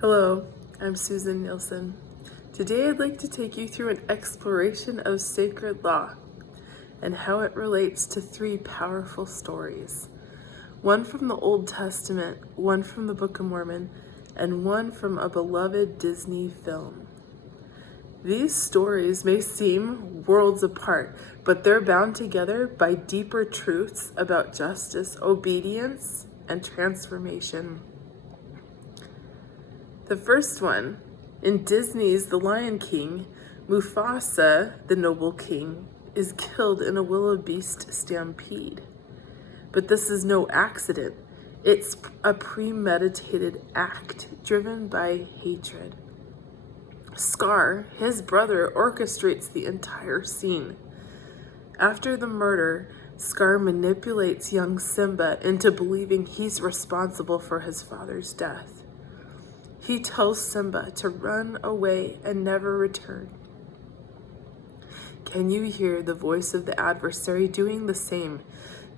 Hello, I'm Susan Nielsen. Today I'd like to take you through an exploration of sacred law and how it relates to three powerful stories. One from the Old Testament, one from the Book of Mormon, and one from a beloved Disney film. These stories may seem worlds apart, but they're bound together by deeper truths about justice, obedience, and transformation. The first one, in Disney's The Lion King, Mufasa, the noble king, is killed in a wildebeest stampede. But this is no accident. It's a premeditated act driven by hatred. Scar, his brother, orchestrates the entire scene. After the murder, Scar manipulates young Simba into believing he's responsible for his father's death. He tells Simba to run away and never return. Can you hear the voice of the adversary doing the same,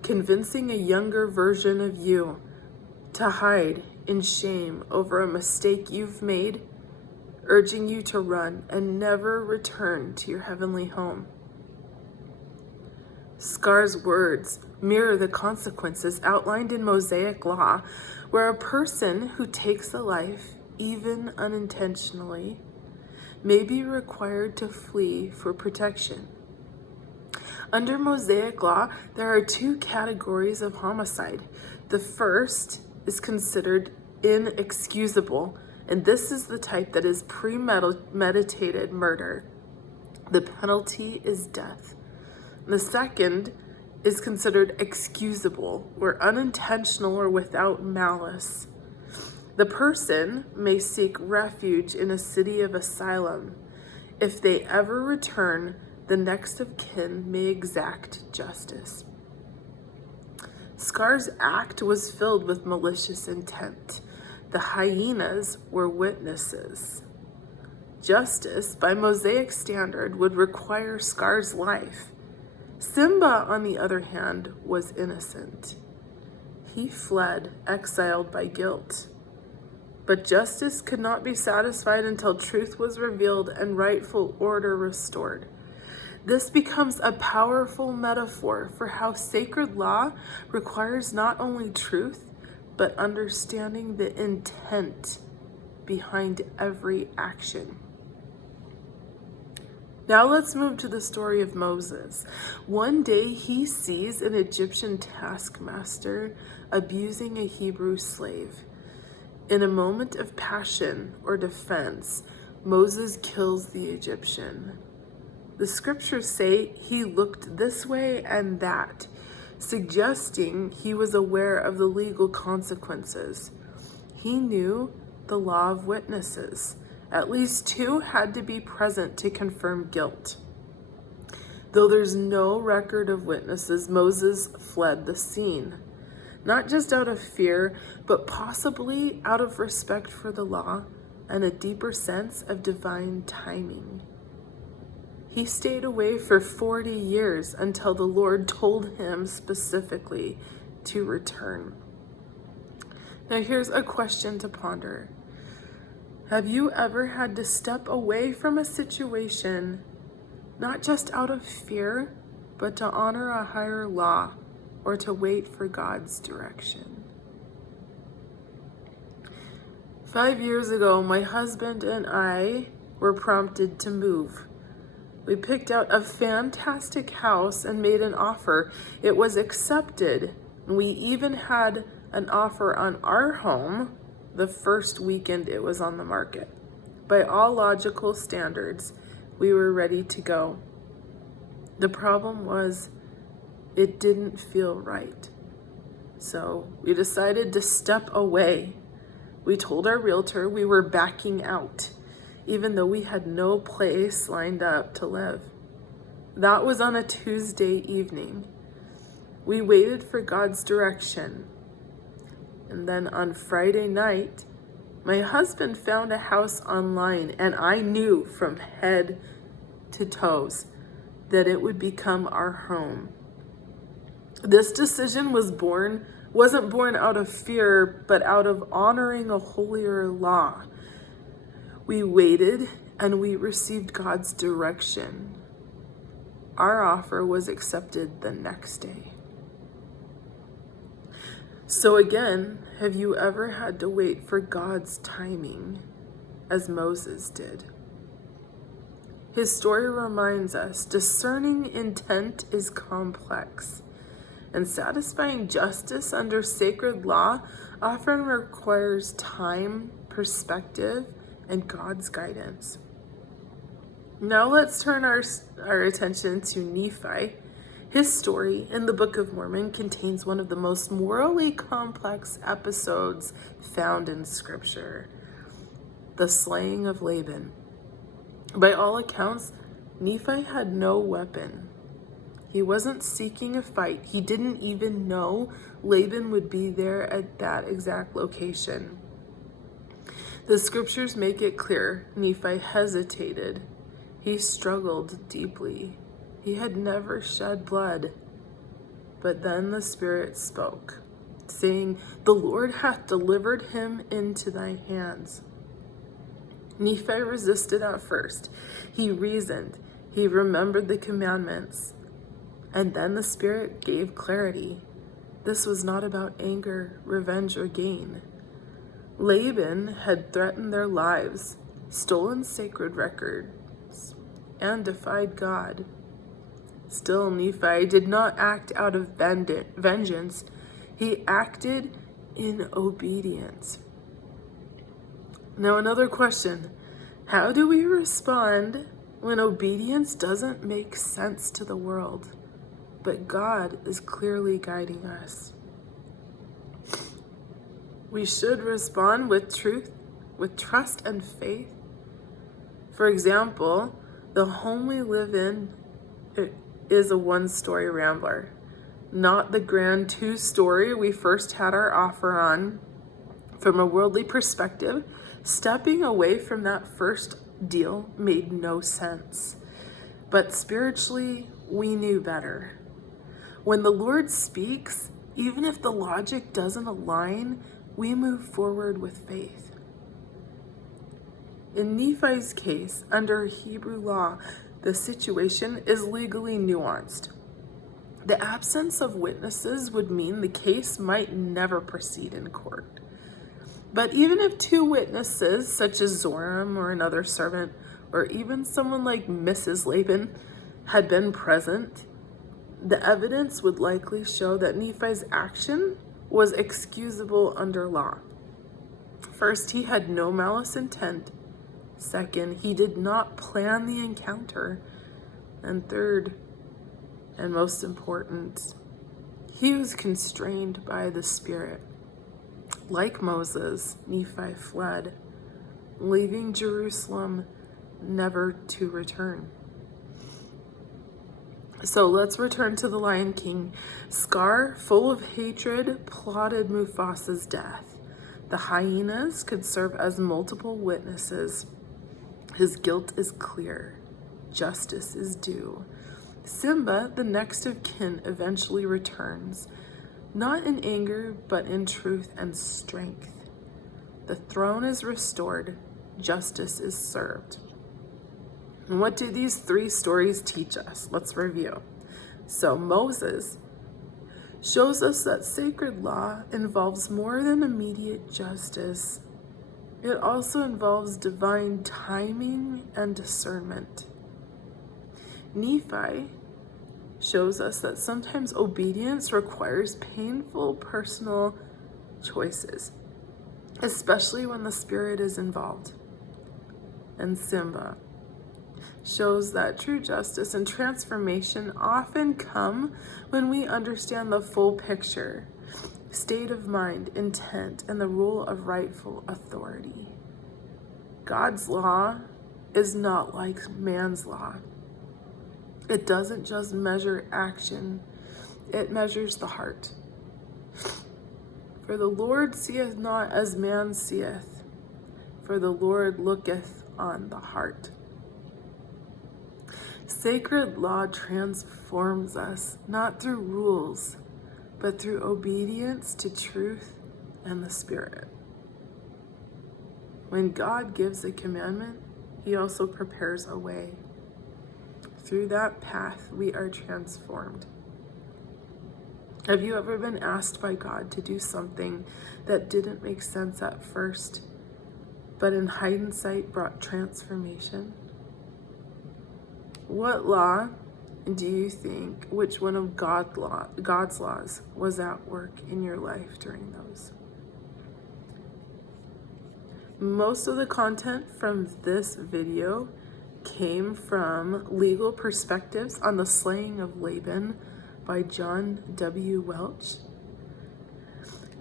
convincing a younger version of you to hide in shame over a mistake you've made, urging you to run and never return to your heavenly home? Scar's words mirror the consequences outlined in Mosaic law, where a person who takes a life, even unintentionally, may be required to flee for protection. Under Mosaic law, there are two categories of homicide. The first is considered inexcusable, and this is the type that is premeditated murder. The penalty is death. The second is considered excusable, or unintentional or without malice. The person may seek refuge in a city of asylum. If they ever return, the next of kin may exact justice. Scar's act was filled with malicious intent. The hyenas were witnesses. Justice, by Mosaic standard, would require Scar's life. Simba, on the other hand, was innocent. He fled, exiled by guilt. But justice could not be satisfied until truth was revealed and rightful order restored. This becomes a powerful metaphor for how sacred law requires not only truth, but understanding the intent behind every action. Now let's move to the story of Moses. One day he sees an Egyptian taskmaster abusing a Hebrew slave. In a moment of passion or defense, Moses kills the Egyptian. The scriptures say he looked this way and that, suggesting he was aware of the legal consequences. He knew the law of witnesses. At least two had to be present to confirm guilt. Though there's no record of witnesses, Moses fled the scene. Not just out of fear, but possibly out of respect for the law and a deeper sense of divine timing. He stayed away for 40 years until the Lord told him specifically to return. Now here's a question to ponder. Have you ever had to step away from a situation, not just out of fear, but to honor a higher law, or to wait for God's direction? 5 years ago, my husband and I were prompted to move. We picked out a fantastic house and made an offer. It was accepted. We even had an offer on our home the first weekend it was on the market. By all logical standards, we were ready to go. The problem was, it didn't feel right. So we decided to step away. We told our realtor we were backing out, even though we had no place lined up to live. That was on a Tuesday evening. We waited for God's direction. And then on Friday night, my husband found a house online, and I knew from head to toes that it would become our home. This decision wasn't born out of fear, but out of honoring a holier law. We waited and we received God's direction. Our offer was accepted the next day. So again, have you ever had to wait for God's timing as Moses did? His story reminds us discerning intent is complex, and satisfying justice under sacred law often requires time, perspective, and God's guidance. Now let's turn our attention to Nephi. His story in the Book of Mormon contains one of the most morally complex episodes found in Scripture: the slaying of Laban. By all accounts, Nephi had no weapon. He wasn't seeking a fight. He didn't even know Laban would be there at that exact location. The scriptures make it clear Nephi hesitated. He struggled deeply. He had never shed blood. But then the Spirit spoke, saying, "The Lord hath delivered him into thy hands." Nephi resisted at first. He reasoned. He remembered the commandments. And then the Spirit gave clarity. This was not about anger, revenge, or gain. Laban had threatened their lives, stolen sacred records, and defied God. Still, Nephi did not act out of vengeance. He acted in obedience. Now, another question. How do we respond when obedience doesn't make sense to the world, but God is clearly guiding us? We should respond with truth, with trust and faith. For example, the home we live in is a one-story rambler, not the grand two-story we first had our offer on. From a worldly perspective, stepping away from that first deal made no sense. But spiritually, we knew better. When the Lord speaks, even if the logic doesn't align, we move forward with faith. In Nephi's case, under Hebrew law, the situation is legally nuanced. The absence of witnesses would mean the case might never proceed in court. But even if two witnesses, such as Zoram or another servant, or even someone like Mrs. Laban, had been present, the evidence would likely show that Nephi's action was excusable under law. First, he had no malice intent. Second, he did not plan the encounter. And third, and most important, he was constrained by the Spirit. Like Moses, Nephi fled, leaving Jerusalem never to return. So let's return to the Lion King. Scar, full of hatred, plotted Mufasa's death. The hyenas could serve as multiple witnesses. His guilt is clear. Justice is due. Simba, the next of kin, eventually returns, not in anger, but in truth and strength. The throne is restored. Justice is served. And what do these three stories teach us? Let's review. So Moses shows us that sacred law involves more than immediate justice. It also involves divine timing and discernment. Nephi shows us that sometimes obedience requires painful personal choices, especially when the Spirit is involved. And Simba shows that true justice and transformation often come when we understand the full picture, state of mind, intent, and the role of rightful authority. God's law is not like man's law. It doesn't just measure action, it measures the heart. For the Lord seeth not as man seeth, for the Lord looketh on the heart. Sacred law transforms us, not through rules, but through obedience to truth and the Spirit. When God gives a commandment, he also prepares a way. Through that path, we are transformed. Have you ever been asked by God to do something that didn't make sense at first, but in hindsight brought transformation? What law do you think, which one of God's laws was at work in your life during those? Most of the content from this video came from Legal Perspectives on the Slaying of Laban by John W. Welch.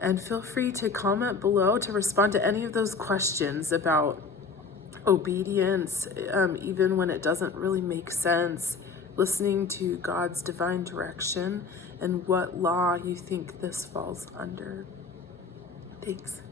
And feel free to comment below to respond to any of those questions about obedience, even when it doesn't really make sense, listening to God's divine direction, and what law you think this falls under. Thanks.